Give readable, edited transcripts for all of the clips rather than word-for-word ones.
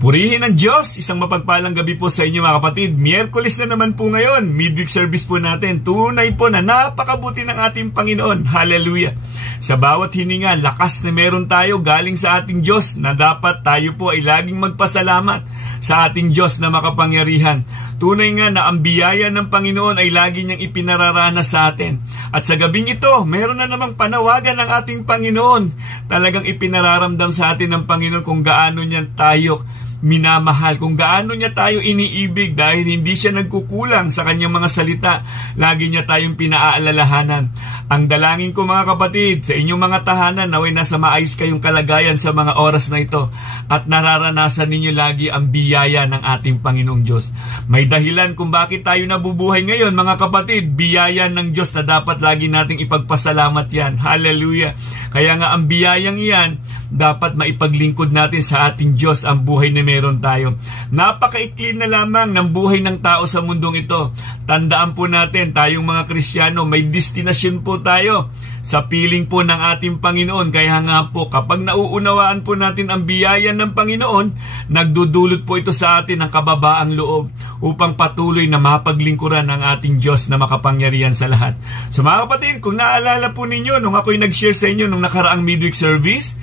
Purihin ang Diyos! Isang mapagpalang gabi po sa inyo mga kapatid. Miyerkules na naman po ngayon. Midweek service po natin. Tunay po na napakabuti ng ating Panginoon. Hallelujah! Sa bawat hininga, lakas na meron tayo galing sa ating Diyos na dapat tayo po ay laging magpasalamat sa ating Diyos na makapangyarihan. Tunay nga na ang biyaya ng Panginoon ay lagi niyang ipinararanas sa atin. At sa gabing ito, meron na namang panawagan ng ating Panginoon. Talagang ipinararamdam sa atin ng Panginoon kung gaano niya tayo minamahal, kung gaano niya tayo iniibig dahil hindi siya nagkukulang sa kanyang mga salita. Lagi niya tayong pinaalalahanan. Ang dalangin ko mga kapatid, sa inyong mga tahanan, naway nasa maayos kayong kalagayan sa mga oras na ito at nararanasan ninyo lagi ang biyaya ng ating Panginoong Diyos. May dahilan kung bakit tayo nabubuhay ngayon mga kapatid, biyaya ng Diyos na dapat lagi nating ipagpasalamat yan. Hallelujah! Kaya nga ang biyayang yan, dapat maipaglingkod natin sa ating Diyos ang buhay na meron tayo. Napakaikli na lamang ng buhay ng tao sa mundong ito. Tandaan po natin, tayong mga Kristiyano, may destinasyon po tayo sa piling po ng ating Panginoon. Kaya nga po, kapag nauunawaan po natin ang biyaya ng Panginoon, nagdudulot po ito sa atin ng kababaang loob upang patuloy na mapaglingkuran ng ating Diyos na makapangyarihan sa lahat. So mga kapatid, kung naalala po ninyo, nung ako'y nag-share sa inyo nung nakaraang midweek service,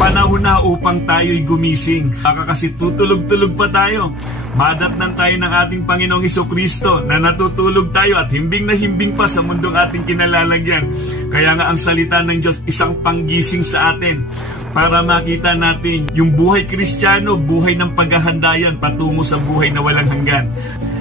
panahon na upang tayo'y gumising. Baka kasi tutulog-tulog pa tayo. Madatnan tayo ng ating Panginoong Hesukristo na natutulog tayo at himbing na himbing pa sa mundong ating kinalalagyan. Kaya nga ang salita ng Diyos isang panggising sa atin para makita natin yung buhay Kristiyano, buhay ng paghahandayan patungo sa buhay na walang hanggan.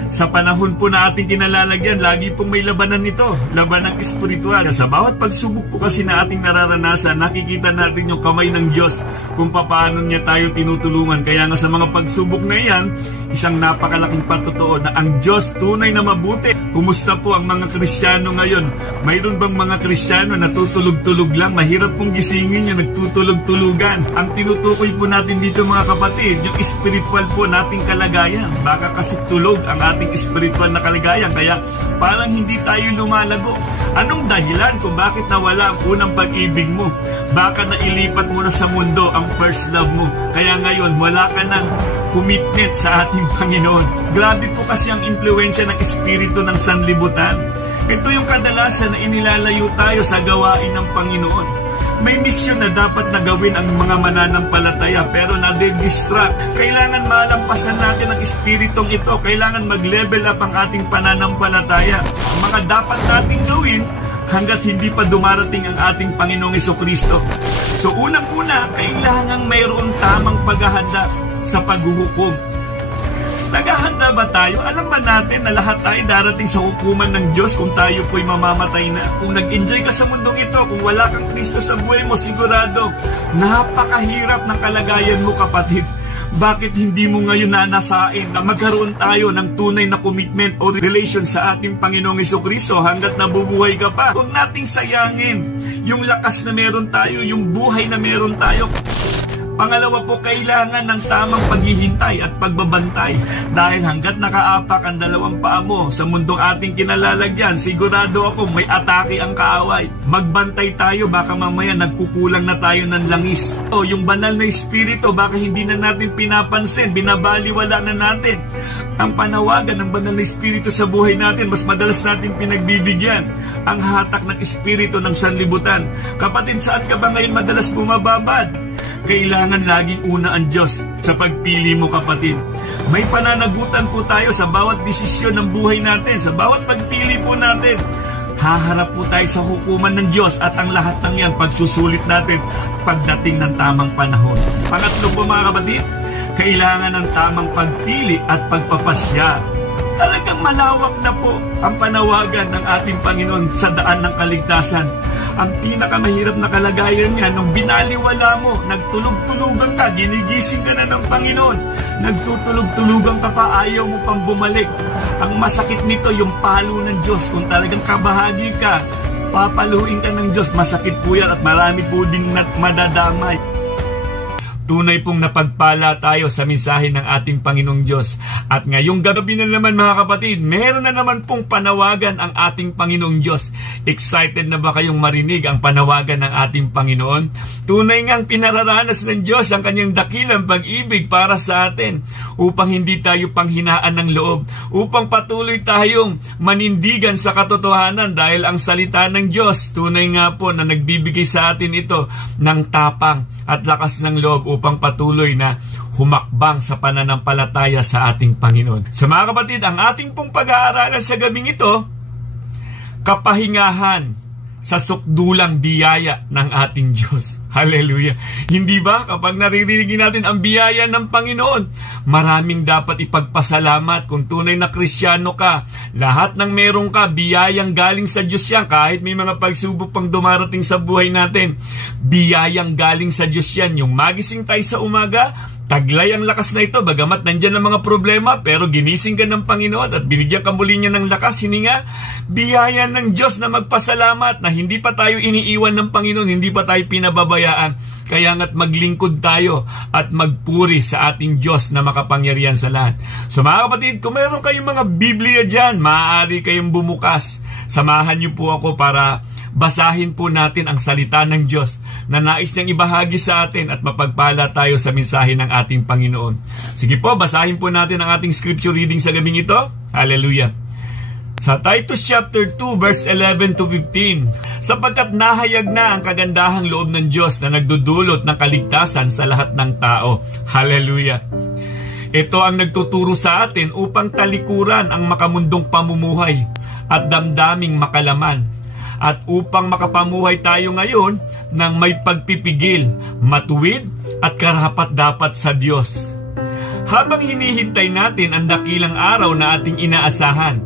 Sa panahon po na ating kinalalagyan, lagi pong may labanan nito, labanang espiritual. Sa bawat pagsubok po kasi na ating nararanasan, nakikita natin yung kamay ng Diyos kung paano niya tayo tinutulungan. Kaya nga sa mga pagsubok na iyan, isang napakalaking patotoo na ang Diyos tunay na mabuti. Kumusta po ang mga Kristiyano ngayon? Mayroon bang mga Kristiyano na tutulog-tulog lang? Mahirap pong gisingin yung nagtutulog-tulugan. Ang tinutukoy po natin dito mga kapatid, yung spiritual po nating kalagayan. Baka kasi tulog ang ating spiritual na kalagayan, kaya parang hindi tayo lumalago. Anong dahilan kung bakit nawala ang unang pag-ibig mo? Baka nailipat mo na sa mundo ang first love mo, kaya ngayon wala ka ng commitment sa ating Panginoon. Grabe po kasi ang impluensya ng espiritu ng sanlibutan. Ito yung kadalasan na inilalayo tayo sa gawain ng Panginoon. May misyon na dapat na gawin ang mga mananampalataya pero nade-distract. Kailangan malampasan natin ang espiritong ito. Kailangan mag-level up ang ating pananampalataya. Ang mga dapat nating gawin hanggat hindi pa dumarating ang ating Panginoong Hesukristo. So unang-una, kailangan mayroong tamang paghahanda sa paghuhukom. Naghahanda ba tayo? Alam ba natin na lahat tayo darating sa hukuman ng Diyos kung tayo po'y mamamatay na? Kung nag-enjoy ka sa mundong ito, kung wala kang Kristo sa buhay mo, sigurado, napakahirap ng kalagayan mo kapatid. Bakit hindi mo ngayon nanasain na magkaroon tayo ng tunay na commitment o relation sa ating Panginoong Hesukristo hanggat nabubuhay ka pa? Huwag nating sayangin yung lakas na meron tayo, yung buhay na meron tayo. Pangalawa po, kailangan ng tamang paghihintay at pagbabantay. Dahil hanggat nakaapak ang dalawang paa mo sa mundong ating kinalalagyan, sigurado ako may atake ang kaaway. Magbantay tayo, baka mamaya nagkukulang na tayo ng langis. O yung banal na espiritu, baka hindi na natin pinapansin, binabaliwala na natin. Ang panawagan ng banal na espiritu sa buhay natin, mas madalas natin pinagbibigyan ang hatak ng espiritu ng sanlibutan. Kapatid, saan ka ba ngayon madalas bumababad? Kailangan laging una ang Diyos sa pagpili mo kapatid. May pananagutan po tayo sa bawat desisyon ng buhay natin, sa bawat pagpili po natin. Haharap po tayo sa hukuman ng Diyos at ang lahat ng yan pagsusulit natin pagdating ng tamang panahon. Pangatlo po mga kapatid, kailangan ng tamang pagpili at pagpapasya. Talagang malawak na po ang panawagan ng ating Panginoon sa daan ng kaligtasan. Ang pinakamahirap na kalagayan niya, nung binaliwala mo, nagtulog-tulugan ka, ginigising ka na ng Panginoon. Nagtutulog-tulugan ka pa, ayaw mo pang bumalik. Ang masakit nito, yung palo ng Diyos. Kung talagang kabahagi ka, papaluin ka ng Diyos, masakit po yan at marami po din madadamay. Tunay pong napagpala tayo sa mensahe ng ating Panginoong Diyos. At ngayong gabi na naman mga kapatid, meron na naman pong panawagan ang ating Panginoong Diyos. Excited na ba kayong marinig ang panawagan ng ating Panginoon? Tunay ngang pinararanas ng Diyos ang kanyang dakilang pag-ibig para sa atin upang hindi tayo panghinaan ng loob, upang patuloy tayong manindigan sa katotohanan dahil ang salita ng Diyos, tunay nga po na nagbibigay sa atin ito ng tapang at lakas ng loob upang patuloy na humakbang sa pananampalataya sa ating Panginoon. Sa mga kapatid, ang ating pong pag-aaralan sa gabing ito, kapahingahan sa sukdulang biyaya ng ating Diyos. Hallelujah! Hindi ba kapag naririnig natin ang biyaya ng Panginoon, maraming dapat ipagpasalamat kung tunay na Kristiyano ka. Lahat ng meron ka, biyayang galing sa Diyos yan. Kahit may mga pagsubok pang dumarating sa buhay natin, biyayang galing sa Diyos yan. Yung magising tayo sa umaga, taglay ang lakas na ito, bagamat nandyan ang mga problema, pero ginising ka ng Panginoon at binigyan ka muli niya ng lakas, hininga. Biyaya ng Diyos na magpasalamat na hindi pa tayo iniiwan ng Panginoon, hindi pa tayo pinababayaan. Kaya nga't maglingkod tayo at magpuri sa ating Diyos na makapangyarihan sa lahat. So mga kapatid, kung meron kayong mga Biblia dyan, maaari kayong bumukas. Samahan niyo po ako para basahin po natin ang salita ng Diyos na nais niyang ibahagi sa atin at mapagpala tayo sa mensahe ng ating Panginoon. Sige po, basahin po natin ang ating scripture reading sa gabing ito. Hallelujah! Sa Titus chapter 2 verse 11 to 15, sapagkat nahayag na ang kagandahang loob ng Diyos na nagdudulot ng kaligtasan sa lahat ng tao. Hallelujah! Ito ang nagtuturo sa atin upang talikuran ang makamundong pamumuhay at damdaming makalaman, at upang makapamuhay tayo ngayon ng may pagpipigil, matuwid at karapat-dapat sa Diyos. Habang hinihintay natin ang dakilang araw na ating inaasahan,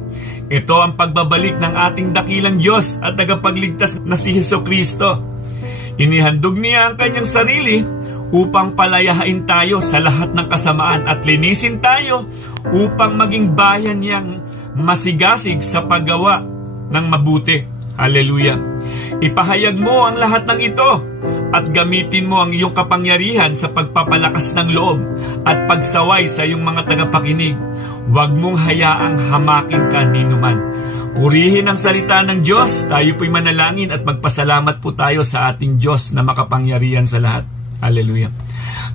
ito ang pagbabalik ng ating dakilang Diyos at tagapagligtas na si Jesucristo. Inihandog niya ang kanyang sarili upang palayain tayo sa lahat ng kasamaan at linisin tayo upang maging bayan niyang masigasig sa paggawa ng mabuti. Hallelujah! Ipahayag mo ang lahat ng ito at gamitin mo ang iyong kapangyarihan sa pagpapalakas ng loob at pagsaway sa iyong mga tagapakinig. Huwag mong hayaang hamakin ka ninuman. Purihin ang salita ng Diyos. Tayo po'y manalangin at magpasalamat po tayo sa ating Diyos na makapangyarihan sa lahat. Hallelujah!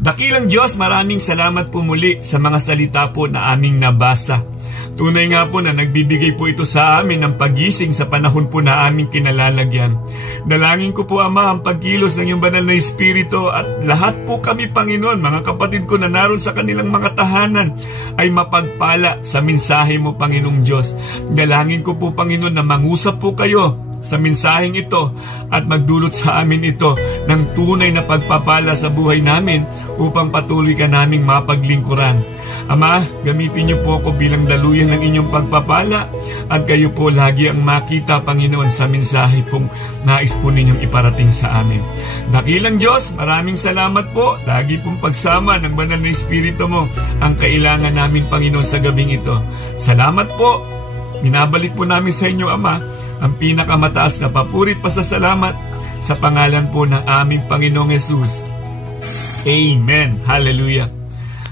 Dakilang Diyos, maraming salamat po muli sa mga salita po na aming nabasa. Tunay nga po na nagbibigay po ito sa amin ng pagising sa panahon po na aming kinalalagyan. Dalangin ko po, Ama, ang pagkilos ng iyong banal na Espiritu at lahat po kami, Panginoon, mga kapatid ko na naroon sa kanilang mga tahanan, ay mapagpala sa mensahe mo, Panginoong Diyos. Dalangin ko po, Panginoon, na mangusap po kayo sa mensaheng ito at magdulot sa amin ito ng tunay na pagpapala sa buhay namin upang patuloy ka naming mapaglingkuran. Ama, gamitin niyo po ako bilang daluyan ng inyong pagpapala at kayo po lagi ang makita, Panginoon, sa mensahe pong nais po ninyong iparating sa amin. Dakilang Diyos, maraming salamat po. Lagi pong pagsama ng banal na Espiritu mo ang kailangan namin, Panginoon, sa gabing ito. Salamat po. Minabalik po namin sa inyo, Ama, ang pinakamataas na papurit pasasalamat sa pangalan po ng aming Panginoong Yesus. Amen. Hallelujah.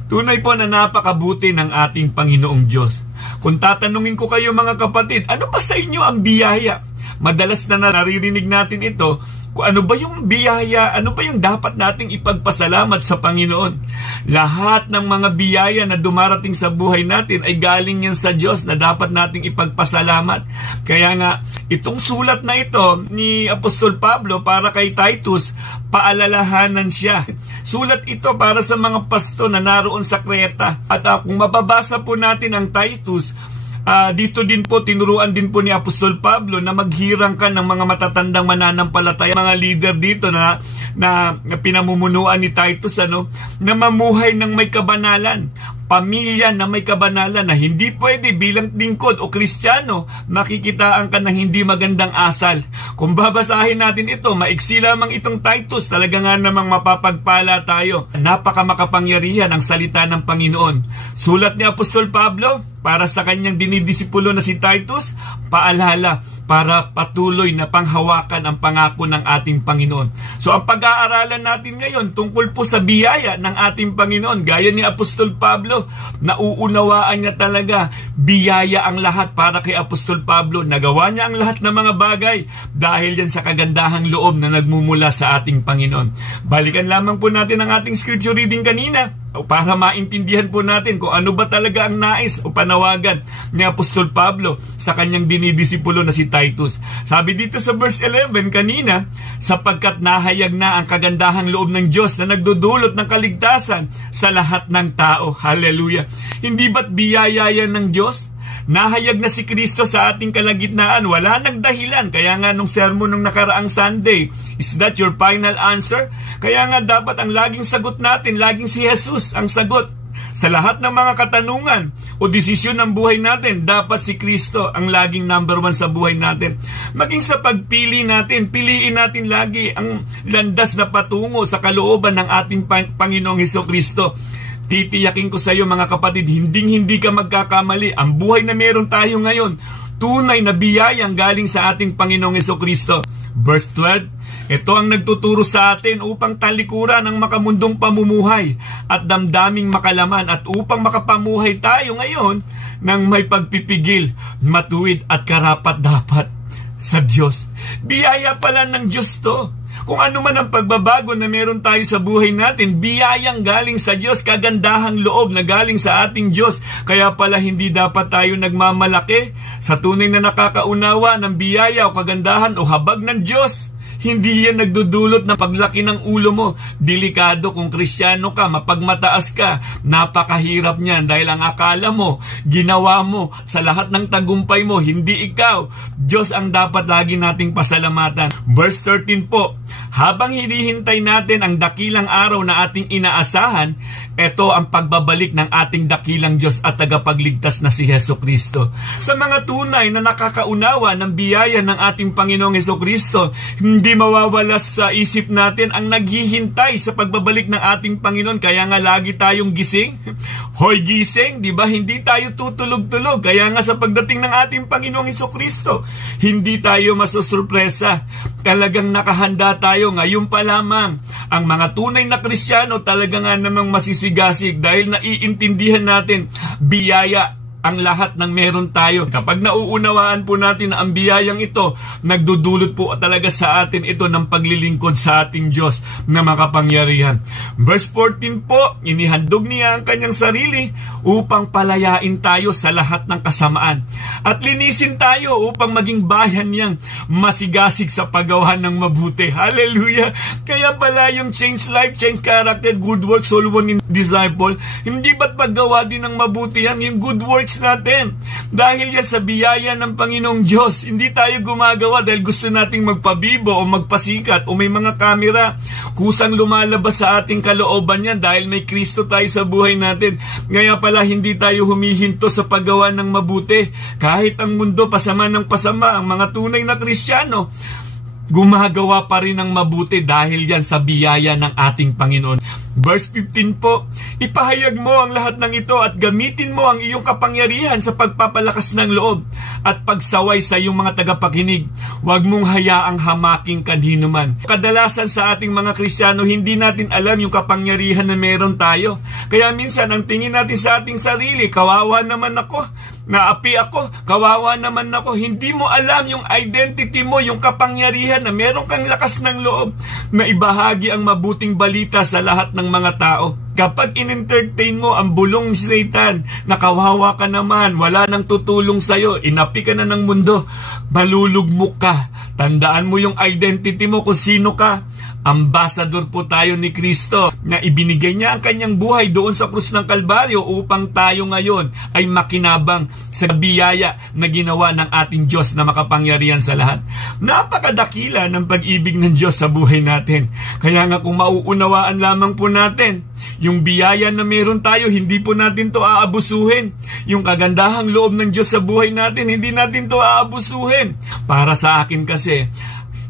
Tunay po na napakabuti ng ating Panginoong Diyos. Kung tatanungin ko kayo mga kapatid, ano ba sa inyo ang biyaya? Madalas na naririnig natin ito, kung ano ba yung biyaya, ano ba yung dapat nating ipagpasalamat sa Panginoon. Lahat ng mga biyaya na dumarating sa buhay natin ay galing yan sa Diyos na dapat nating ipagpasalamat. Kaya nga, itong sulat na ito ni Apostol Pablo para kay Titus, paalalahanan siya. Sulat ito para sa mga pasto na naroon sa Creta. At kung mababasa po natin ang Titus, dito din po, tinuruan din po ni Apostol Pablo na maghirang ka ng mga matatandang mananampalataya, mga leader dito na pinamumunuan ni Titus, na mamuhay ng may kabanalan. Pamilya na may kabanalan na hindi pwede bilang lingkod o Kristiyano makikitaan ka ng hindi magandang asal. Kung babasahin natin ito, maiksi lamang itong Titus, talaga nga namang mapapagpala tayo. Napaka makapangyarihan ang salita ng Panginoon. Sulat ni Apostol Pablo para sa kanyang dinidisipulo na si Titus, paalala para patuloy na panghawakan ang pangako ng ating Panginoon. So ang pag-aaralan natin ngayon tungkol po sa biyaya ng ating Panginoon, gaya ni Apostol Pablo, nauunawaan niya talaga biyaya ang lahat para kay Apostol Pablo. Nagawa niya ang lahat ng mga bagay dahil yan sa kagandahang loob na nagmumula sa ating Panginoon. Balikan lamang po natin ang ating scripture reading kanina para maintindihan po natin kung ano ba talaga ang nais o panawagan ni Apostol Pablo sa kanyang dinidisipulo na si Titus. Sabi dito sa verse 11 kanina, sapagkat nahayag na ang kagandahang loob ng Diyos na nagdudulot ng kaligtasan sa lahat ng tao. Hallelujah! Hindi ba't biyaya yan ng Diyos? Nahayag na si Kristo sa ating kalagitnaan. Wala nang dahilan. Kaya nga nung sermon nung nakaraang Sunday, is that your final answer? Kaya nga dapat ang laging sagot natin, laging si Jesus ang sagot. Sa lahat ng mga katanungan o desisyon ng buhay natin, dapat si Kristo ang laging number one sa buhay natin. Maging sa pagpili natin, piliin natin lagi ang landas na patungo sa kalooban ng ating Panginoong Hesukristo. Titiyakin ko sa iyo mga kapatid, hindi ka magkakamali. Ang buhay na meron tayo ngayon, tunay na biyayang galing sa ating Panginoong Hesukristo. Verse 12, ito ang nagtuturo sa atin upang talikuran ang makamundong pamumuhay at damdaming makalaman at upang makapamuhay tayo ngayon ng may pagpipigil, matuwid at karapat-dapat sa Diyos. Biyaya pala ng Diyos to. Kung ano man ang pagbabago na meron tayo sa buhay natin, biyayang galing sa Diyos, kagandahang loob na galing sa ating Diyos. Kaya pala hindi dapat tayo nagmamalaki sa tunay na nakakaunawa ng biyaya o kagandahan o habag ng Diyos. Hindi yan nagdudulot ng paglaki ng ulo mo. Delikado kung Kristiyano ka, mapagmataas ka. Napakahirap niyan dahil ang akala mo, ginawa mo, sa lahat ng tagumpay mo, hindi ikaw. Diyos ang dapat lagi nating pasalamatan. Verse 13 po, habang hinihintay natin ang dakilang araw na ating inaasahan, ito ang pagbabalik ng ating dakilang Diyos at tagapagligtas na si Hesukristo. Sa mga tunay na nakakaunawa ng biyaya ng ating Panginoong Hesukristo, hindi mawawala sa isip natin ang naghihintay sa pagbabalik ng ating Panginoon. Kaya nga lagi tayong gising. Hoy gising, di ba? Hindi tayo tutulog-tulog. Kaya nga sa pagdating ng ating Panginoong Hesukristo, hindi tayo masusurpresa. Talagang nakahanda tayo ngayon pa lamang. Ang mga tunay na Kristiyano talaga nga namang masisigasig dahil naiintindihan natin biyaya ang lahat ng meron tayo. Kapag nauunawaan po natin na ang biyayang ito, nagdudulot po talaga sa atin ito ng paglilingkod sa ating Diyos na makapangyarihan. Verse 14 po, inihandog niya ang kanyang sarili upang palayain tayo sa lahat ng kasamaan at linisin tayo upang maging bayan niyang masigasig sa paggawa ng mabuti. Hallelujah! Kaya pala yung change life, change character, good works, soul winning disciple, hindi ba't paggawa din ng mabuti yan? Yung good works natin. Dahil yan sa biyaya ng Panginoong Diyos. Hindi tayo gumagawa dahil gusto nating magpabibo o magpasikat o may mga kamera. Kusang lumalabas sa ating kalooban yan dahil may Kristo tayo sa buhay natin. Kaya pala hindi tayo humihinto sa paggawa ng mabuti. Kahit ang mundo pasama ng pasama, ang mga tunay na Kristiyano, gumagawa pa rin ng mabuti dahil yan sa biyaya ng ating Panginoon. Verse 15 po, ipahayag mo ang lahat ng ito at gamitin mo ang iyong kapangyarihan sa pagpapalakas ng loob at pagsaway sa iyong mga tagapakinig. Huwag mong hayaang hamaking kanino man. Kadalasan sa ating mga Kristiyano, hindi natin alam yung kapangyarihan na meron tayo. Kaya minsan, ang tingin natin sa ating sarili, kawawa naman ako, naapi ako, kawawa naman ako. Hindi mo alam yung identity mo, yung kapangyarihan na meron kang lakas ng loob na ibahagi ang mabuting balita sa lahat ng mga tao. Kapag in-entertain mo ang bulong ni Satan, nakawawa ka naman, wala nang tutulong sa'yo, inapi ka na ng mundo, malulugmok ka. Tandaan mo yung identity mo kung sino ka. Ambassador po tayo ni Kristo na ibinigay niya ang kanyang buhay doon sa krus ng Kalbaryo upang tayo ngayon ay makinabang sa biyaya na ginawa ng ating Diyos na makapangyarihan sa lahat. Napakadakila ng pag-ibig ng Diyos sa buhay natin. Kaya nga kung mauunawaan lamang po natin yung biyaya na meron tayo, hindi po natin to aabusuhin. Yung kagandahang loob ng Diyos sa buhay natin, hindi natin to aabusuhin. Para sa akin kasi,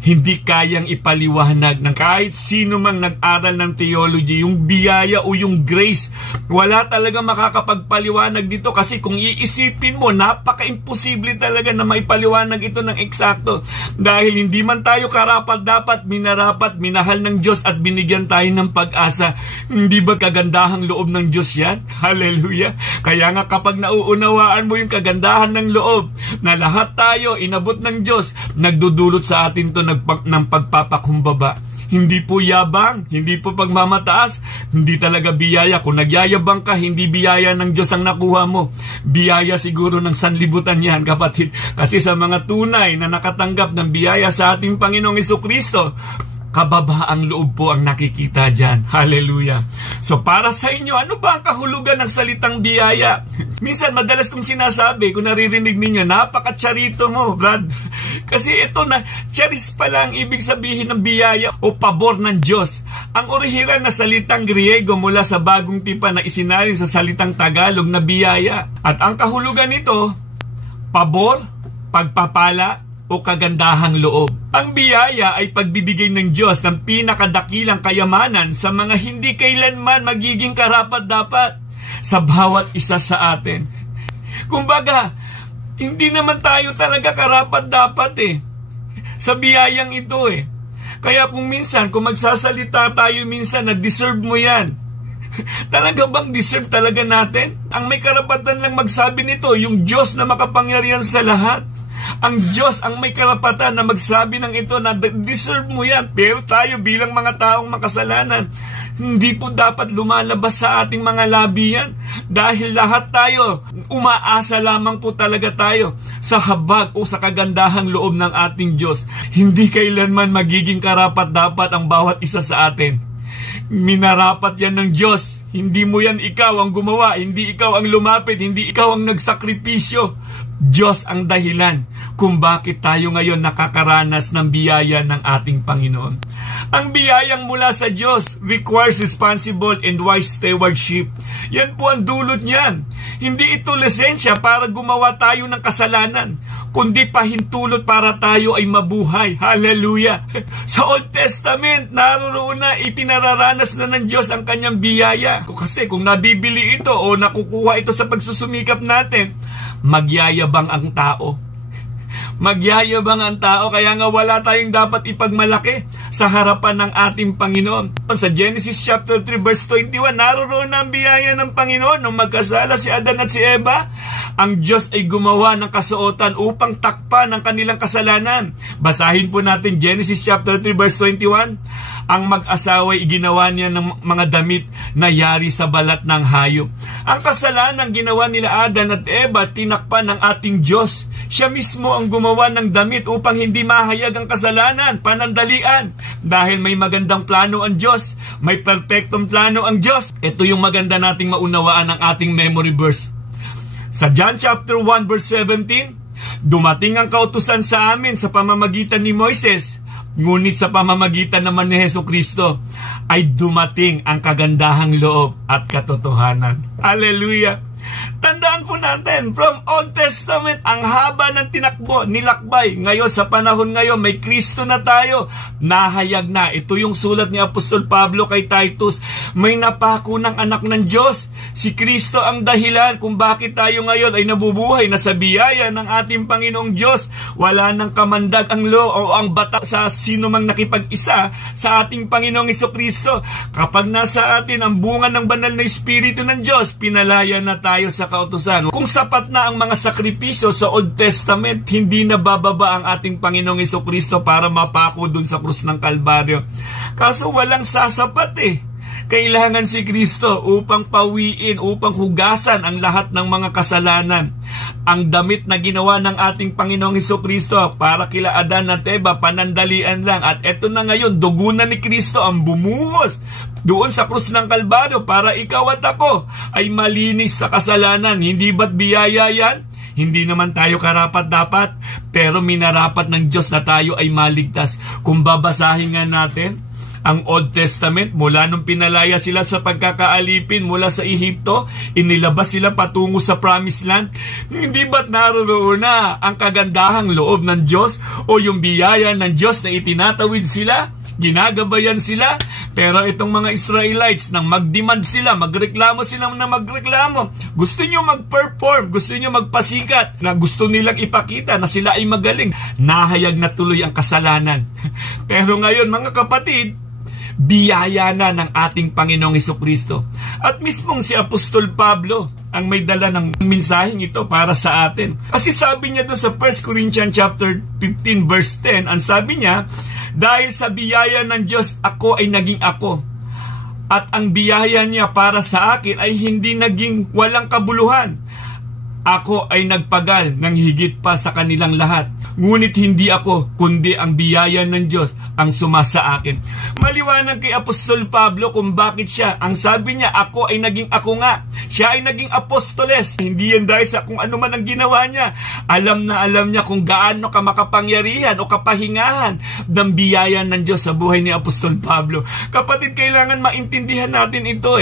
Hindi kayang ipaliwanag ng kahit sino mang nag-aral ng theology, yung biyaya o yung grace. Wala talaga makakapagpaliwanag dito kasi kung iisipin mo, napaka-imposible talaga na maipaliwanag ito ng eksakto. Dahil hindi man tayo karapat-dapat, minarapat, minahal ng Diyos at binigyan tayo ng pag-asa. Hindi ba kagandahang loob ng Diyos yan? Hallelujah! Kaya nga kapag nauunawaan mo yung kagandahan ng loob, na lahat tayo inabot ng Diyos, nagdudulot sa atin to ng pagpapakumbaba. Hindi po yabang, hindi po pagmamataas, hindi talaga biyaya. Kung nagyayabang ka, hindi biyaya ng Diyos ang nakuha mo. Biyaya siguro ng sanlibutan yan, kapatid. Kasi sa mga tunay na nakatanggap ng biyaya sa ating Panginoong Jesucristo, kababaang loob po ang nakikita dyan. Hallelujah. So para sa inyo, ano ba ang kahulugan ng salitang biyaya? Minsan madalas kong sinasabi, kung naririnig ninyo, napaka-charito mo, Brad. Kasi ito na, charis pala ang ibig sabihin ng biyaya o pabor ng Diyos. Ang orihinal na salitang Griego mula sa bagong tipa na isinalin sa salitang Tagalog na biyaya. At ang kahulugan nito, pabor, pagpapala, o kagandahang loob. Ang biyaya ay pagbibigay ng Diyos ng pinakadakilang kayamanan sa mga hindi kailanman magiging karapat-dapat sa bawat isa sa atin. Kumbaga, hindi naman tayo talaga karapat-dapat sa biyayang ito Kaya kung minsan, kung magsasalita tayo minsan na deserve mo yan, talaga bang deserve talaga natin? Ang may karapatan lang magsabi nito, yung Diyos na makapangyarihan sa lahat. Ang Diyos ang may karapatan na magsabi ng ito na deserve mo yan. Pero tayo bilang mga taong makasalanan, hindi po dapat lumalabas sa ating mga labi yan. Dahil lahat tayo, umaasa lamang po talaga tayo sa habag o sa kagandahang loob ng ating Diyos. Hindi kailanman magiging karapat-dapat ang bawat isa sa atin. Minarapat yan ng Diyos. Hindi mo yan ikaw ang gumawa, hindi ikaw ang lumapit, hindi ikaw ang nagsakripisyo. Diyos ang dahilan kung bakit tayo ngayon nakakaranas ng biyaya ng ating Panginoon. Ang biyayang mula sa Diyos requires responsible and wise stewardship. Yan po ang dulot niyan. Hindi ito lisensya para gumawa tayo ng kasalanan, kundi pahintulot para tayo ay mabuhay. Hallelujah! Sa Old Testament, naroon na ipinararanas na ng Diyos ang kanyang biyaya. Kasi kung nabibili ito o nakukuha ito sa pagsusumikap natin, magyayabang ang tao. Magyayabang ang tao, kaya nga wala tayong dapat ipagmalaki sa harapan ng ating Panginoon. Sa Genesis chapter 3 verse 21, naroon ang biyaya ng Panginoon nung magkasala si Adan at si Eva. Ang Diyos ay gumawa ng kasuotan upang takpan ang kanilang kasalanan. Basahin po natin Genesis chapter 3 verse 21. Ang mag-asawa ay ginawa niya ng mga damit na yari sa balat ng hayop. Ang kasalanan ginawa nila Adan at Eva, tinakpan ng ating Diyos. Siya mismo ang gumawa ng damit upang hindi mahayag ang kasalanan, panandalian. Dahil may magandang plano ang Diyos, may perfectong plano ang Diyos. Ito yung maganda nating maunawaan ng ating memory verse. Sa John chapter 1 verse 17, dumating ang kautusan sa amin sa pamamagitan ni Moises, ngunit sa pamamagitan naman ni Jesucristo ay dumating ang kagandahang loob at katotohanan. Hallelujah! Tandaan po natin, from Old Testament, ang haba ng tinakbo, nilakbay. Ngayon, sa panahon ngayon, may Kristo na tayo. Nahayag na. Ito yung sulat ni Apostol Pablo kay Titus. May napako ng anak ng Diyos. Si Kristo ang dahilan kung bakit tayo ngayon ay nabubuhay na sa biyaya ng ating Panginoong Diyos. Wala nang kamandag ang law o ang bata sa sino mang nakipag-isa sa ating Panginoong Jesucristo. Kapag nasa atin ang bunga ng banal na Espiritu ng Diyos, pinalaya na tayo sa kautusan. Kung sapat na ang mga sakripisyo sa Old Testament, hindi na bababa ang ating Panginoong Jesucristo para mapako dun sa krus ng Kalbaryo. Kaso walang sasapat Kailangan si Kristo upang pawiin, upang hugasan ang lahat ng mga kasalanan. Ang damit na ginawa ng ating Panginoong Jesucristo para kila Adan at Eva, panandalian lang. At eto na ngayon, dugo na ni Kristo ang bumuhos doon sa krus ng Kalbaryo para ikaw at ako ay malinis sa kasalanan. Hindi ba't biyaya yan? Hindi naman tayo karapat-dapat, pero minarapat ng Diyos na tayo ay maligtas. Kung babasahin nga natin Ang Old Testament, mula nung pinalaya sila sa pagkakaalipin mula sa Ehipto, inilabas sila patungo sa Promised Land. Hindi ba't naroon na ang kagandahang loob ng Diyos o yung biyaya ng Diyos na itinatawid sila? Ginagabayan sila, pero itong mga Israelites, nang magdemand sila, magreklamo sila na magreklamo, gusto nyo mag-perform, gusto nyo magpasikat, na gusto nilang ipakita na sila ay magaling, nahayag na tuloy ang kasalanan. Pero ngayon mga kapatid, biyaya na ng ating Panginoong Hesukristo. At mismong si Apostol Pablo ang may dala ng mensaheng ito para sa atin. Kasi sabi niya doon sa 1 Corinthians chapter 15 verse 10, ang sabi niya, dahil sa biyaya ng Diyos, ako ay naging ako. At ang biyaya niya para sa akin ay hindi naging walang kabuluhan. Ako ay nagpagal ng higit pa sa kanilang lahat. Ngunit hindi ako, kundi ang biyaya ng Diyos ang sumasa akin. Maliwanag kay Apostol Pablo kung bakit siya. Ang sabi niya, ako ay naging ako nga. Siya ay naging apostoles. Hindi yan dahil sa kung ano man ang ginawa niya. Alam na alam niya kung gaano ka makapangyarihan o kapahingahan ng biyaya ng Diyos sa buhay ni Apostol Pablo. Kapatid, kailangan maintindihan natin ito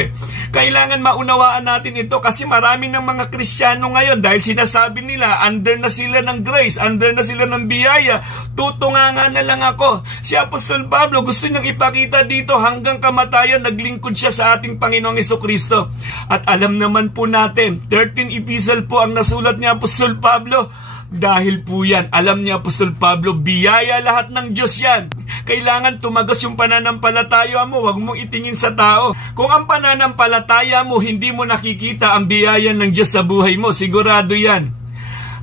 Kailangan maunawaan natin ito kasi marami ng mga Kristiyano ngayon dahil sinasabi nila, under na sila ng grace, under na sila ng biyaya, tutunganga na lang ako. Si Apostol Pablo gusto niyang ipakita dito hanggang kamatayan naglingkod siya sa ating Panginoong Hesukristo. At alam naman po natin, 13 epistle po ang nasulat ni Apostol Pablo. Dahil po yan, alam ni Apostol Pablo, biyaya lahat ng Diyos yan. Kailangan tumagos yung pananampalataya mo, huwag mong itingin sa tao. Kung ang pananampalataya mo, hindi mo nakikita ang biyaya ng Diyos sa buhay mo, sigurado yan.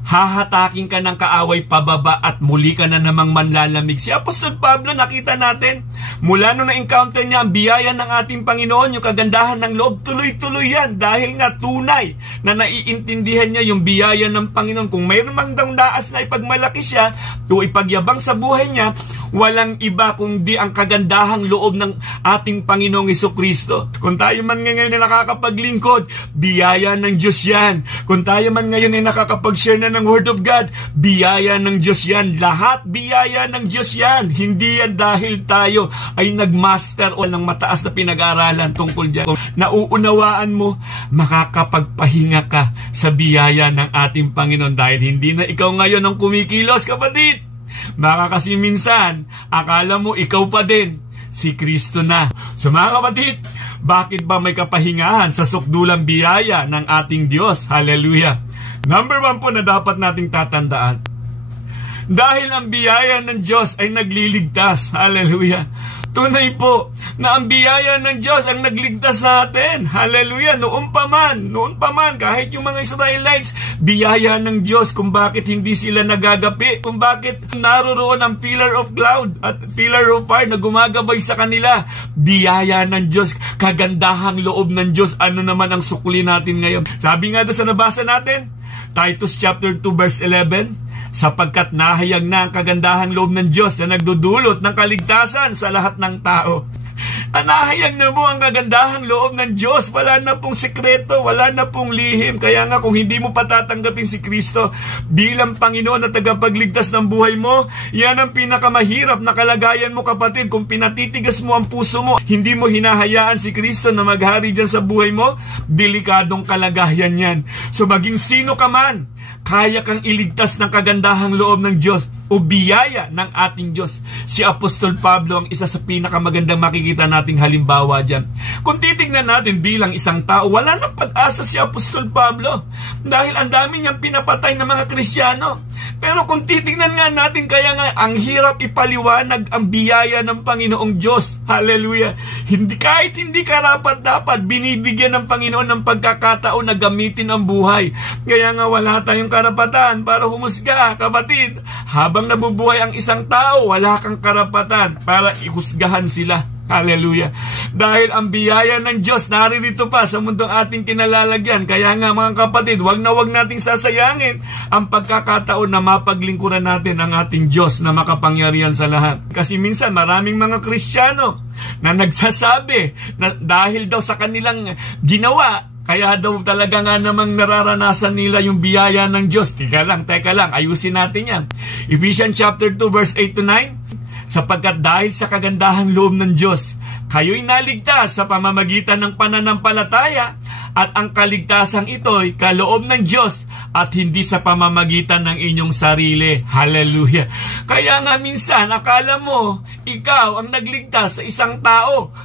Hahatakin ka ng kaaway pababa at muli ka na namang manlalamig. Si Apostol Pablo, nakita natin, mula nung na-encounter niya ang biyaya ng ating Panginoon, yung kagandahan ng loob, tuloy-tuloy yan. Dahil nga tunay na naiintindihan niya yung biyaya ng Panginoon. Kung mayroon mang daas na ipagmalaki siya, o ipagyabang sa buhay niya, walang iba kundi ang kagandahang loob ng ating Panginoong Hesukristo. Kung tayo man ngayon ay nakakapaglingkod, biyaya ng Diyos yan. Kung tayo man ngayon ay nakakapag-share na ng Word of God, biyaya ng Diyos yan. Lahat biyaya ng Diyos yan. Hindi yan dahil tayo ay nagmaster o ng mataas na pinag-aralan tungkol dyan. Kung nauunawaan mo, makakapagpahinga ka sa biyaya ng ating Panginoon dahil hindi na ikaw ngayon ang kumikilos, kapatid. Baka kasi minsan, akala mo ikaw pa din, si Kristo na. So mga kapatid, bakit ba may kapahingahan sa sukdulang biyaya ng ating Diyos? Hallelujah! Number 1 po na dapat nating tatandaan. Dahil ang biyaya ng Diyos ay nagliligtas. Hallelujah! Tunay po na ang biyaya ng Diyos ang nagligtas sa atin. Hallelujah! Noon pa man, kahit yung mga Israelites, biyaya ng Diyos kung bakit hindi sila nagagapi, kung bakit naroroon ang pillar of cloud at pillar of fire na gumagabay sa kanila. Biyaya ng Diyos, kagandahang loob ng Diyos. Ano naman ang sukli natin ngayon? Sabi nga doon sa nabasa natin, Titus chapter 2 verse 11, sapagkat nahayag na ang kagandahang loob ng Diyos na nagdudulot ng kaligtasan sa lahat ng tao. Nahayag na mo ang kagandahang loob ng Diyos. Wala na pong sekreto, wala na pong lihim. Kaya nga kung hindi mo patatanggapin si Kristo bilang Panginoon at tagapagligtas ng buhay mo, yan ang pinakamahirap na kalagayan mo, kapatid. Kung pinatitigas mo ang puso mo, hindi mo hinahayaan si Kristo na maghari dyan sa buhay mo, delikadong kalagayan yan. So maging sino ka man, kaya kang iligtas ng kagandahang loob ng Diyos o biyaya ng ating Diyos. Si Apostol Pablo ang isa sa pinakamagandang makikita nating halimbawa dyan. Kung titignan natin bilang isang tao, wala nang pag-asa si Apostol Pablo dahil ang dami niyang pinapatay ng mga Kristiyano. Pero kung titignan nga natin, kaya nga ang hirap ipaliwanag ang biyaya ng Panginoong Diyos. Hallelujah! Kahit hindi karapat-dapat, binibigyan ng Panginoon ng pagkakataon na gamitin ang buhay. Kaya nga wala tayong karapatan para humusga, kapatid. Habang nabubuhay ang isang tao, wala kang karapatan para ihusgahan sila. Hallelujah! Dahil ang biyaya ng Diyos naririto pa sa mundong ating kinalalagyan. Kaya nga mga kapatid, wag nating sasayangin ang pagkakataon na mapaglingkuran natin ang ating Diyos na makapangyarihan sa lahat. Kasi minsan maraming mga Kristiyano na nagsasabi na dahil daw sa kanilang ginawa, kaya daw talaga nga namang nararanasan nila yung biyaya ng Diyos. Teka lang, ayusin natin yan. Ephesians chapter 2 verse 8 to 9. Sapagkat dahil sa kagandahang loob ng Diyos, kayo'y naligtas sa pamamagitan ng pananampalataya, at ang kaligtasang ito'y kaloob ng Diyos at hindi sa pamamagitan ng inyong sarili. Hallelujah! Kaya nga minsan, akala mo, ikaw ang nagligtas sa isang tao.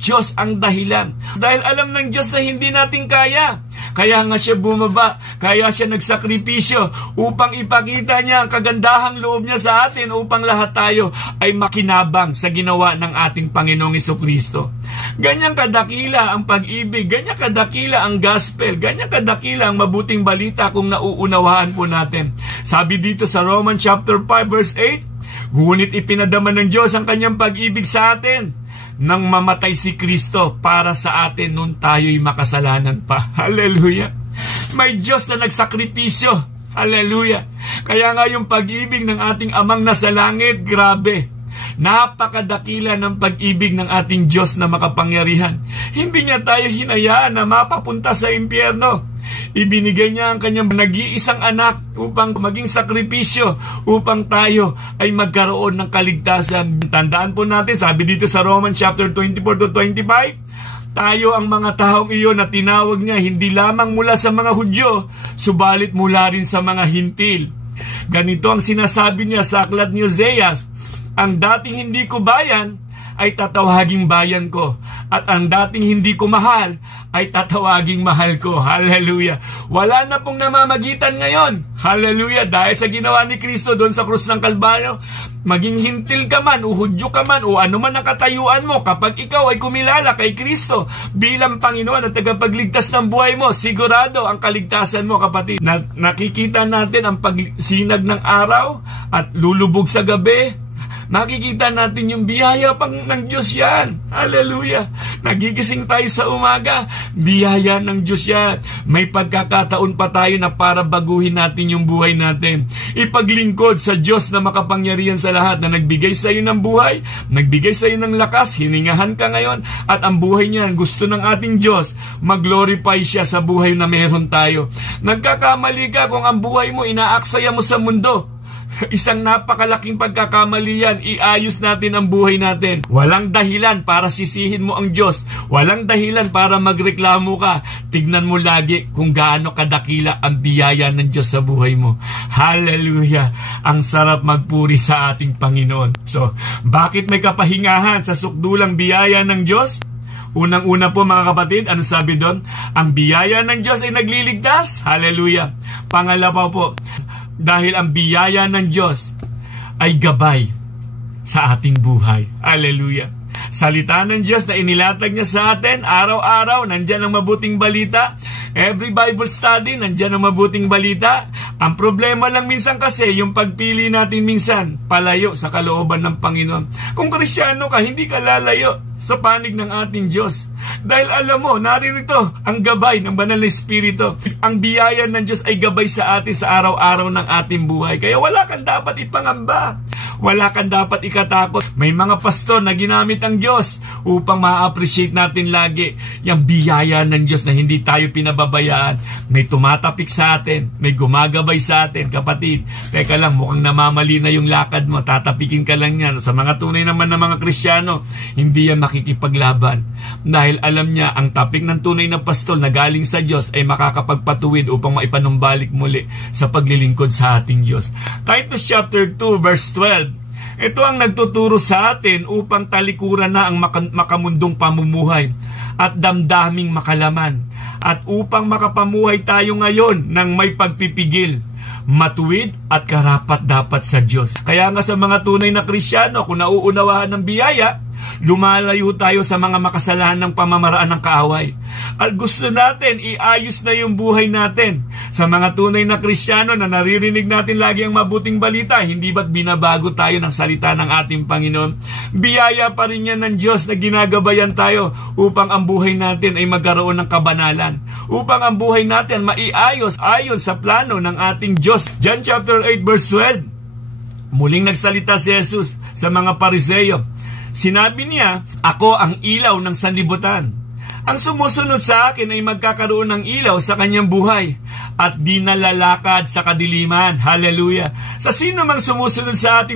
Diyos ang dahilan. Dahil alam ng Diyos na hindi natin kaya. Kaya nga siya bumaba, kaya siya nagsakripisyo upang ipakita niya ang kagandahang loob niya sa atin upang lahat tayo ay makinabang sa ginawa ng ating Panginoong Jesucristo. Ganyan kadakila ang pag-ibig, ganyan kadakila ang gospel, ganyan kadakila ang mabuting balita kung nauunawaan po natin. Sabi dito sa Romans chapter 5 verse 8, ngunit ipinadama ng Diyos ang kanyang pag-ibig sa atin nang mamatay si Kristo para sa atin nung tayo'y makasalanan pa. Hallelujah! May Diyos na nagsakripisyo. Hallelujah! Kaya nga yung pag-ibig ng ating Amang nasa langit, grabe. Napakadakila ng pag-ibig ng ating Diyos na makapangyarihan. Hindi niya tayo hinayaan na mapapunta sa impyerno. Ibinigay niya ang kanyang nag-iisang anak upang maging sakripisyo, upang tayo ay magkaroon ng kaligtasan. Tandaan po natin, sabi dito sa Romans chapter 24-25, tayo ang mga taong iyon na tinawag niya hindi lamang mula sa mga Hudyo, subalit mula rin sa mga Hintil. Ganito ang sinasabi niya sa aklat ni Oseas, ang dating hindi ko bayan ay tatawaging bayan ko, at ang dating hindi ko mahal ay tatawaging mahal ko. Hallelujah! Wala na pong namamagitan ngayon. Hallelujah! Dahil sa ginawa ni Kristo doon sa krus ng Kalbaryo, maging hintil ka man, o Hudyo ka man, o ano man ang katayuan mo, kapag ikaw ay kumilala kay Kristo bilang Panginoon at tagapagligtas ng buhay mo, sigurado ang kaligtasan mo, kapatid. Nakikita natin ang pagsinag ng araw at lulubog sa gabi. Nakikita natin yung biyaya pang ng Diyos yan. Hallelujah! Nagigising tayo sa umaga, biyaya ng Diyos yan. May pagkakataon pa tayo na para baguhin natin yung buhay natin. Ipaglingkod sa Diyos na makapangyarihan sa lahat, na nagbigay sa iyo ng buhay, nagbigay sa iyo ng lakas, hiningahan ka ngayon, at ang buhay niyan, gusto ng ating Diyos, mag-glorify siya sa buhay na meron tayo. Nagkakamali ka kung ang buhay mo inaaksaya mo sa mundo. Isang napakalaking pagkakamali yan. Iayos natin ang buhay natin. Walang dahilan para sisihin mo ang Diyos. Walang dahilan para magreklamo ka. Tignan mo lagi kung gaano kadakila ang biyaya ng Diyos sa buhay mo. Hallelujah! Ang sarap magpuri sa ating Panginoon. So, bakit may kapahingahan sa sukdulang biyaya ng Diyos? Unang-una po mga kapatid, ano sabi doon? Ang biyaya ng Diyos ay nagliligtas. Hallelujah! Pangalawa po, dahil ang biyaya ng Diyos ay gabay sa ating buhay. Hallelujah! Salita ng Diyos na inilatag niya sa atin, araw-araw, nandyan ang mabuting balita. Every Bible study, nandyan ang mabuting balita. Ang problema lang minsan kasi, yung pagpili natin minsan, palayo sa kalooban ng Panginoon. Kung Kristyano ka, hindi ka lalayo sa panig ng ating Diyos. Dahil alam mo, naririto ang gabay ng Banal na Espiritu. Ang biyaya ng Diyos ay gabay sa atin sa araw-araw ng ating buhay. Kaya wala kang dapat ipangamba. Wala kang dapat ikatakot. May mga pastor na ginamit ang Diyos upang ma-appreciate natin lagi yung biyaya ng Diyos na hindi tayo pinababayaan. May tumatapik sa atin, may gumagabay sa atin. Kapatid, teka lang, mukhang namamali na yung lakad mo. Tatapikin ka lang yan. Sa mga tunay naman na mga Kristiyano, hindi yan makikipaglaban. Dahil alam niya, ang tapik ng tunay na pastol na galing sa Diyos ay makakapagpatuwid upang maipanumbalik muli sa paglilingkod sa ating Diyos. Titus chapter 2 verse 12. Ito ang nagtuturo sa atin upang talikuran na ang makamundong pamumuhay at damdaming makalaman, at upang makapamuhay tayo ngayon ng may pagpipigil, matuwid at karapat-dapat sa Diyos. Kaya nga sa mga tunay na Kristiyano, kung nauunawahan ng biyaya, lumalayo tayo sa mga makasalanang pamamaraan ng kaaway. At gusto natin, iayos na yung buhay natin. Sa mga tunay na Kristiyano na naririnig natin lagi ang mabuting balita, hindi ba't binabago tayo ng salita ng ating Panginoon? Biyaya pa rin yan ng Diyos na ginagabayan tayo upang ang buhay natin ay magkaroon ng kabanalan. Upang ang buhay natin maiayos ayon sa plano ng ating Diyos. John chapter 8 verse 12. Muling nagsalita si Jesus sa mga Pariseo. Sinabi niya, ako ang ilaw ng sanlibutan. Ang sumusunod sa akin ay magkakaroon ng ilaw sa kanyang buhay at di nalalakad sa kadiliman. Hallelujah! Sa sino mang sumusunod sa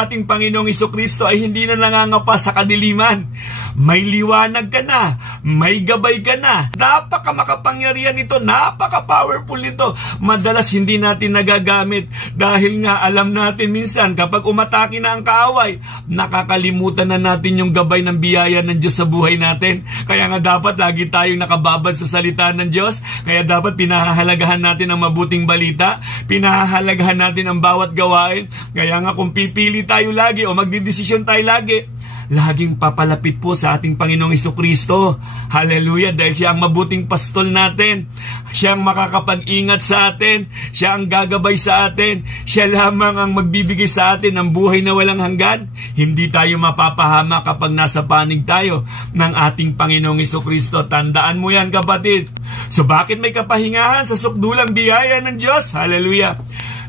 ating Panginoong Jesucristo ay hindi na nangangapa sa kadiliman. May liwanag ka na, may gabay ka na. Napaka makapangyarihan ito, napaka powerful nito. Madalas hindi natin nagagamit dahil nga alam natin minsan kapag umatake na ang kaaway, nakakalimutan na natin yung gabay ng biyaya ng Diyos sa buhay natin. Kaya nga dapat lagi tayong nakababad sa salita ng Diyos. Kaya dapat pinahahalagahan natin ang mabuting balita. Pinahahalagahan natin ang bawat gawain. Kaya nga kung pipili tayo lagi o magdidesisyon tayo lagi, laging papalapit po sa ating Panginoong Jesucristo. Hallelujah! Dahil siya ang mabuting pastol natin. Siya ang makakapag-ingat sa atin. Siya ang gagabay sa atin. Siya lamang ang magbibigay sa atin ng buhay na walang hanggan. Hindi tayo mapapahama kapag nasa panig tayo ng ating Panginoong Jesucristo. Tandaan mo yan, kapatid. So bakit may kapahingahan sa sukdulang biyaya ng Diyos? Hallelujah!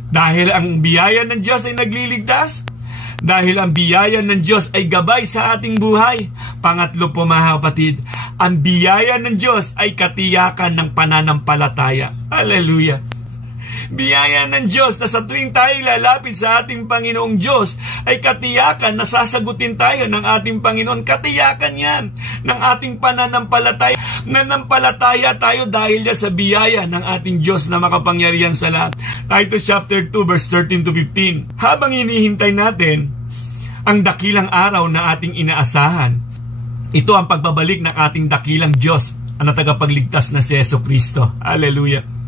Dahil ang biyaya ng Diyos ay nagliligtas. Dahil ang biyaya ng Diyos ay gabay sa ating buhay. Pangatlo po, mga kapatid, ang biyaya ng Diyos ay katiyakan ng pananampalataya. Hallelujah! Biyaya ng Diyos na sa tuwing tayo lalapit sa ating Panginoong Diyos ay katiyakan na sasagutin tayo ng ating Panginoon. Katiyakan yan ng ating pananampalataya. Nanampalataya tayo dahil yan sa biyaya ng ating Diyos na makapangyarihan sa lahat. Titus chapter 2 verse 13 to 15. Habang hinihintay natin ang dakilang araw na ating inaasahan, ito ang pagbabalik ng ating dakilang Diyos, ang tagapagligtas na si Jesucristo. Hallelujah!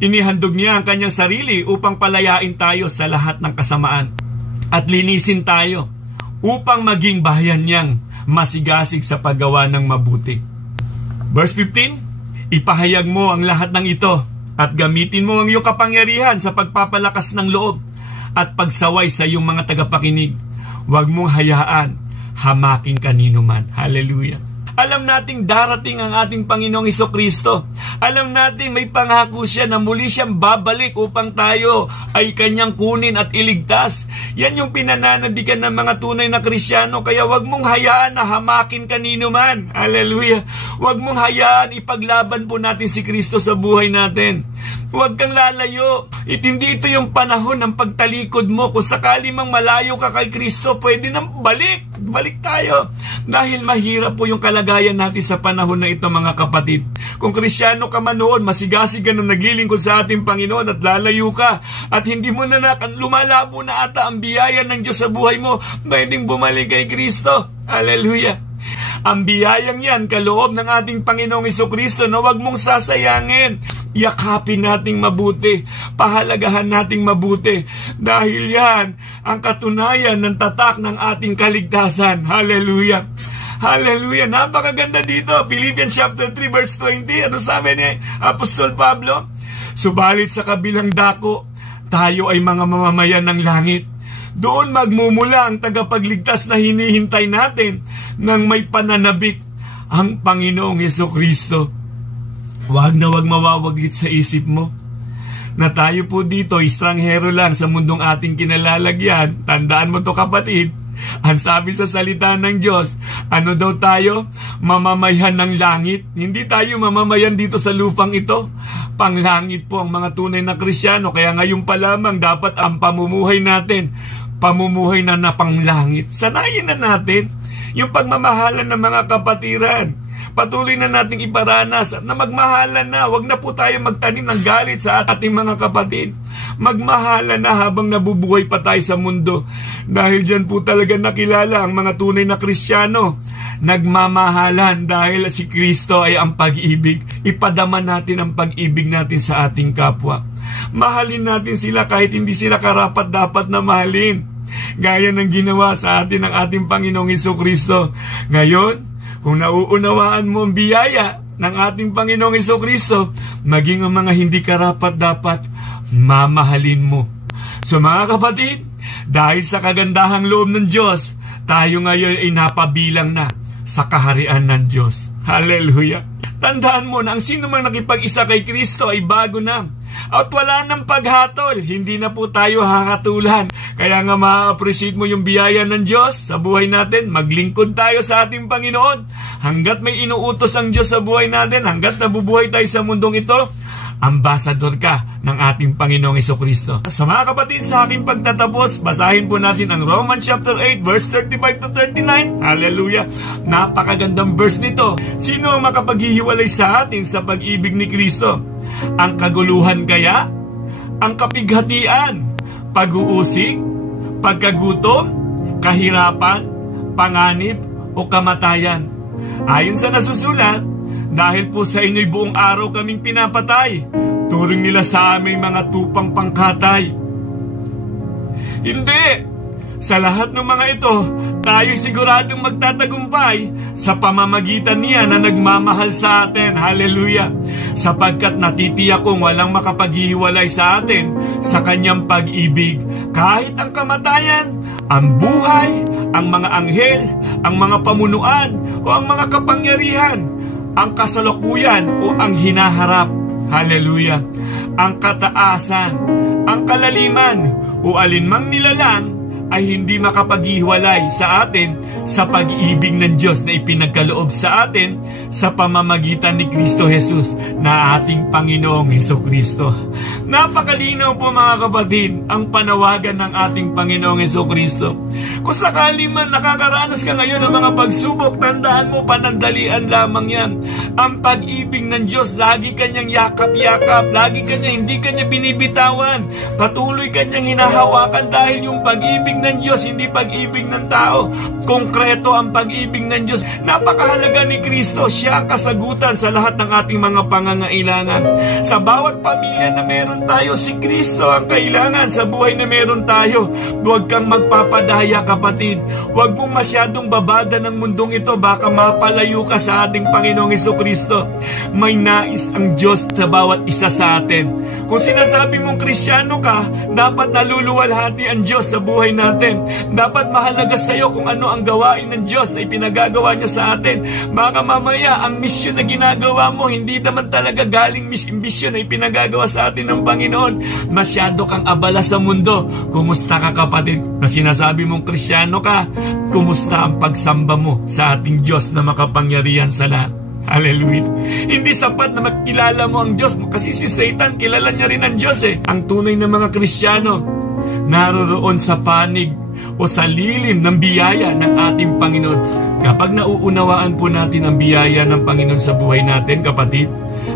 Inihandog niya ang kanyang sarili upang palayain tayo sa lahat ng kasamaan at linisin tayo upang maging bahayan niyang masigasig sa paggawa ng mabuti. Verse 15, ipahayag mo ang lahat ng ito at gamitin mo ang iyong kapangyarihan sa pagpapalakas ng loob at pagsaway sa iyong mga tagapakinig. Huwag mong hayaan hamaking kanino man. Hallelujah! Alam nating darating ang ating Panginoong Jesucristo. Alam natin may pangako siya na muli siyang babalik upang tayo ay kanyang kunin at iligtas. Yan yung pinananabikan ng mga tunay na Kristyano. Kaya wag mong hayaan na hamakin kanino man. Hallelujah! Wag mong hayaan ipaglaban po natin si Kristo sa buhay natin. Huwag kang lalayo. Hindi ito yung panahon ng pagtalikod mo. Kung sakali mang malayo ka kay Kristo, pwede nang balik. Balik tayo. Dahil mahirap po yung kalagayan natin sa panahon na ito, mga kapatid. Kung Kristyano ka man noon, masigasig ka na naglilingkod sa ating Panginoon at lalayo ka at hindi mo na lumalabo na ata ang biyaya ng Diyos sa buhay mo, pwedeng bumalik kay Kristo. Hallelujah! Ang biyayang yan, kaloob ng ating Panginoong Jesucristo na huwag mong sasayangin. Yakapin nating mabuti. Pahalagahan nating mabuti. Dahil yan ang katunayan ng tatak ng ating kaligtasan. Hallelujah! Hallelujah! Napakaganda dito. Philippians chapter 3 verse 20. Ano sabi ni Apostol Pablo? Subalit sa kabilang dako, tayo ay mga mamamayan ng langit. Doon magmumula ang tagapagligtas na hinihintay natin nang may pananabik, ang Panginoong Jesucristo. Huwag na huwag mawawaglit sa isip mo na tayo po dito, estranghero lang sa mundong ating kinalalagyan. Tandaan mo to, kapatid. Ang sabi sa salita ng Diyos, ano daw tayo? Mamamayan ng langit. Hindi tayo mamamayan dito sa lupang ito. Panglangit po ang mga tunay na Kristyano. Kaya ngayon pa lamang dapat ang pamumuhay natin, pamumuhay na napanglangit. Sanayin na natin yung pagmamahalan ng mga kapatiran. Patuloy na nating iparanas na magmahalan na. Huwag na po tayo magtanim ng galit sa ating mga kapatid. Magmahalan na habang nabubuhay pa tayo sa mundo. Dahil dyan po talaga nakilala ang mga tunay na Kristyano. Nagmamahalan dahil si Kristo ay ang pag-ibig. Ipadama natin ang pag-ibig natin sa ating kapwa. Mahalin natin sila kahit hindi sila karapat-dapat na mahalin. Gaya ng ginawa sa atin ng ating Panginoong Jesucristo. Ngayon, kung nauunawaan mo ang biyaya ng ating Panginoong Jesucristo, maging ang mga hindi karapat-dapat, mamahalin mo. So mga kapatid, dahil sa kagandahang loob ng Diyos, tayo ngayon ay napabilang na sa kaharian ng Diyos. Hallelujah! Tandaan mo na ang sino mang nakipag-isa kay Kristo ay bago na. At wala nang paghatol, hindi na po tayo hakatulan. Kaya nga ma-appreciate mo yung biyaya ng Diyos sa buhay natin. Maglingkod tayo sa ating Panginoon. Hanggat may inuutos ang Diyos sa buhay natin, hanggat nabubuhay tayo sa mundong ito, ambasador ka ng ating Panginoong Hesukristo. Sa mga kapatid, sa aking pagtatapos, basahin po natin ang Romans chapter 8, verse 35 to 39. Hallelujah! Napakagandang verse nito. Sino ang makapaghihiwalay sa atin sa pag-ibig ni Kristo? Ang kaguluhan kaya? Ang kapighatian? Pag-uusig? Pagkagutom? Kahirapan? Panganib? O kamatayan? Ayon sa nasusulat, dahil po sa inyo'y buong araw kaming pinapatay, turing nila sa aming mga tupang pangkatay. Hindi! Sa lahat ng mga ito, tayo siguradong magtatagumpay sa pamamagitan niya na nagmamahal sa atin. Hallelujah! Sapagkat natitiyak kong walang makapaghihiwalay sa atin sa kanyang pag-ibig. Kahit ang kamatayan, ang buhay, ang mga anghel, ang mga pamunuan, o ang mga kapangyarihan, ang kasalukuyan o ang hinaharap. Hallelujah! Ang kataasan, ang kalaliman, o alinmang nilalang ay hindi makapaghiwalay sa atin sa pag-ibig ng Diyos na ipinagkaloob sa atin sa pamamagitan ni Kristo Jesus na ating Panginoong Hesukristo. Napakalinaw po mga kapatid ang panawagan ng ating Panginoong Hesukristo. Kung sakali man nakakaranas ka ngayon ng mga pagsubok, tandaan mo, panandalian lamang yan. Ang pag-ibig ng Diyos, lagi kanyang yakap-yakap, lagi hindi kanya binibitawan, patuloy kanyang hinahawakan dahil yung pag-ibig ng Diyos, hindi pag-ibig ng tao. Konkreto ang pag-ibig ng Diyos. Napakahalaga ni Kristo. Siya ang kasagutan sa lahat ng ating mga pangangailangan. Sa bawat pamilya na meron tayo, si Kristo ang kailangan. Sa buhay na meron tayo, huwag kang magpapadaya, kapatid. Huwag mong masyadong babada ng mundong ito. Baka mapalayo ka sa ating Panginoong Hesukristo. May nais ang Diyos sa bawat isa sa atin. Kung sinasabi mong Kristyano ka, dapat naluluwalhati ang Diyos sa buhay natin. Dapat mahalaga sa iyo kung ano ang gawain ng Diyos na ipinagagawa niya sa atin. Baka mamaya ang misyon na ginagawa mo hindi naman talaga galing misyon na ipinagagawa sa atin ng Panginoon. Masyado kang abala sa mundo. Kumusta ka, kapatid? Na sinasabi mong Kristyano ka, kumusta ang pagsamba mo sa ating Diyos na makapangyarihan sa lahat? Hallelujah! Hindi sapat na makilala mo ang Diyos kasi si Satan kilala niya rin ang Diyos eh. Ang tunay na mga Kristiyano naroroon sa panig o sa lilim ng biyaya ng ating Panginoon. Kapag nauunawaan po natin ang biyaya ng Panginoon sa buhay natin, kapatid,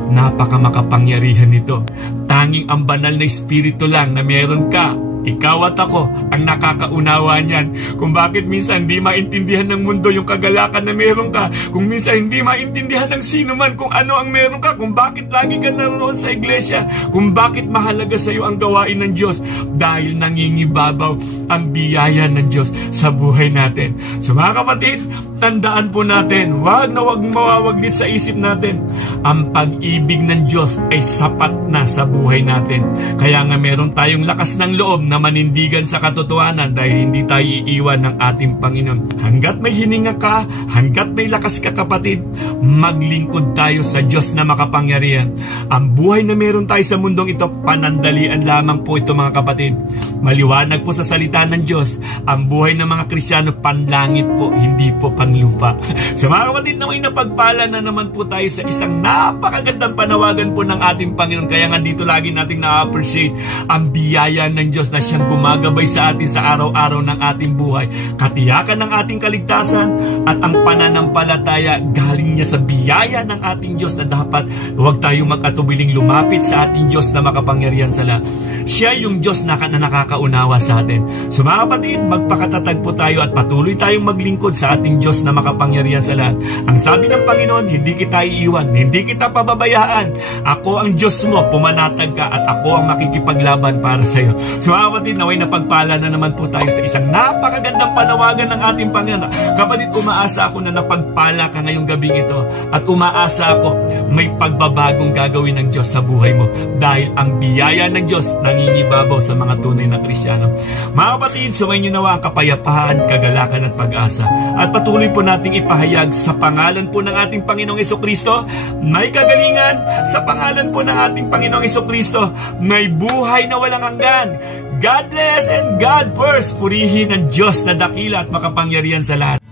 napaka makapangyarihan nito. Tanging ang banal na Espiritu lang na meron ka, ikaw at ako, ang nakakaunawa niyan. Kung bakit minsan hindi maintindihan ng mundo yung kagalakan na meron ka. Kung minsan hindi maintindihan ng sino man kung ano ang meron ka. Kung bakit lagi ka naroon sa iglesia. Kung bakit mahalaga sa iyo ang gawain ng Diyos. Dahil nangingibabaw ang biyaya ng Diyos sa buhay natin. So mga kapatid, tandaan po natin, wag na wag mawawaglit sa isip natin. Ang pag-ibig ng Diyos ay sapat na sa buhay natin. Kaya nga meron tayong lakas ng loob na manindigan sa katotohanan dahil hindi tayo iiwan ng ating Panginoon. Hanggat may hininga ka, hanggat may lakas ka, kapatid, maglingkod tayo sa Diyos na makapangyarihan. Ang buhay na meron tayo sa mundong ito, panandalian lamang po ito mga kapatid. Maliwanag po sa salita ng Diyos, ang buhay ng mga Kristiyano panlangit po, hindi po panlupa. So mga kapatid, na may napagpala na naman po tayo sa isang napakagandang panawagan po ng ating Panginoon. Kaya nga dito lagi nating na-appreciate ang biyaya ng Diyos na siyang gumagabay sa atin sa araw-araw ng ating buhay. Katiyakan ng ating kaligtasan at ang pananampalataya galing niya sa biyaya ng ating Diyos na dapat huwag tayong mag-atubiling lumapit sa ating Diyos na makapangyarihan sa lahat. Siya yung Diyos na nakakaunawa sa atin. So mga kapatid, magpakatatag po tayo at patuloy tayong maglingkod sa ating Diyos na makapangyarihan sa lahat. Ang sabi ng Panginoon, hindi kita iiwan, hindi kita pababayaan. Ako ang Diyos mo, pumanatag ka at ako ang makikipaglaban para sa iyo. So mga kapatid, naway napagpala na naman po tayo sa isang napakagandang panawagan ng ating Panginoon. Kapatid, umaasa ako na napagpala ka ngayong gabing ito at umaasa ako may pagbabagong gagawin ng Diyos sa buhay mo dahil ang biyaya ng Diyos na pangingibabaw sa mga tunay na Kristiyano. Mga kapatid, sumayin niyo nawa ang kapayapaan, kagalakan at pag-asa. At patuloy po nating ipahayag sa pangalan po ng ating Panginoong Hesukristo, may kagalingan. Sa pangalan po ng ating Panginoong Hesukristo, may buhay na walang hanggan. God bless and God first. Purihin ang Diyos na dakila at makapangyarihan sa lahat.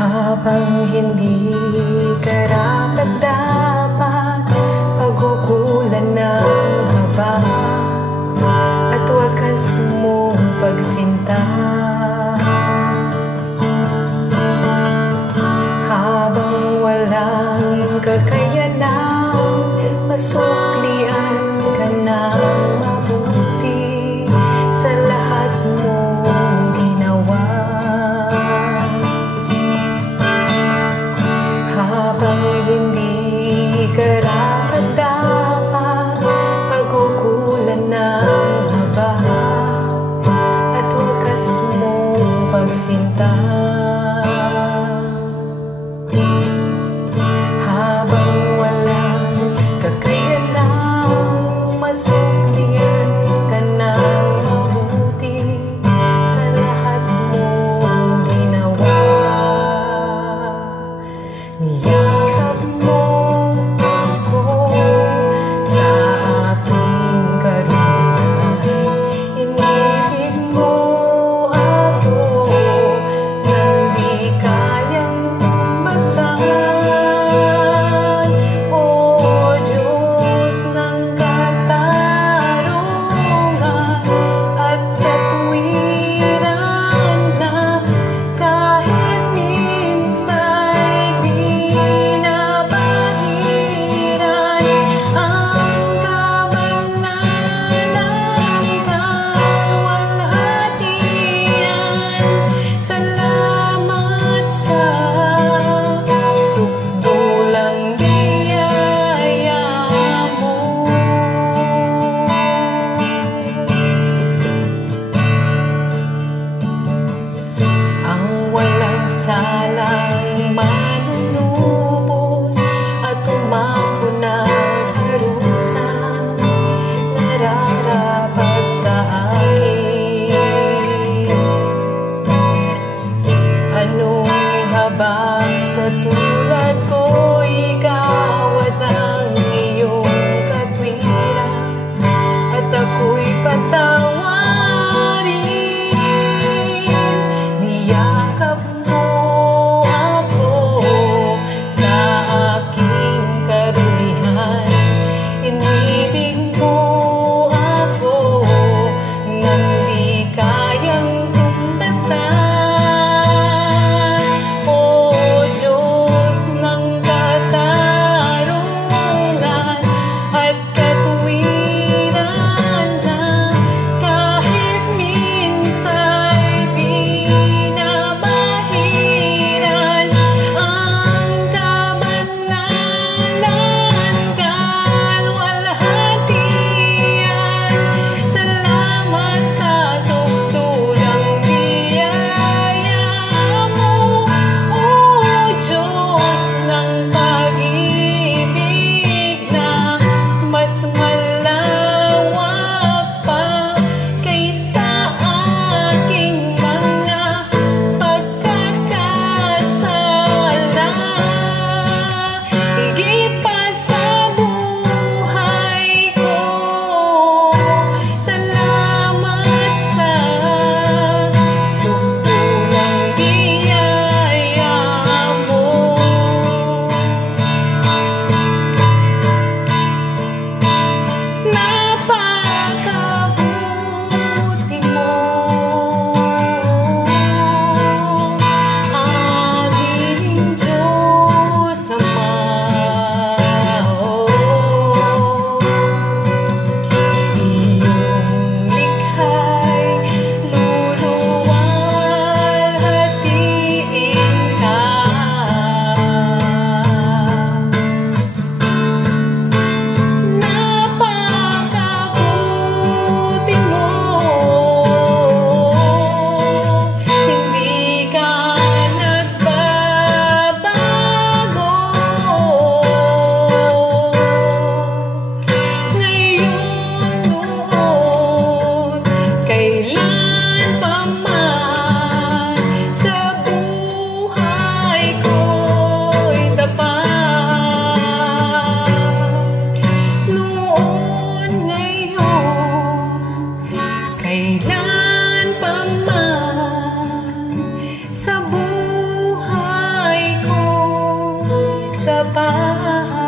Habang hindi karapat-dapat pagugulan ng haba at wakas mong pagsinta, habang walang kakayanang masuklian ka ng mabuti sa lahat mong ginawa. Habang hindi karapat-dapat pagugulan ng haba at wakas mong pagsinta, habang walang kakayanang masuklian ka ng mabuti sa lahat mong ginawa. Niyakap mo ako sa aking karunungan, inilig mo ako nang di kayang tumbasan. O Diyos ng katarungan at katwiran na kahit minsa'y di ka pa.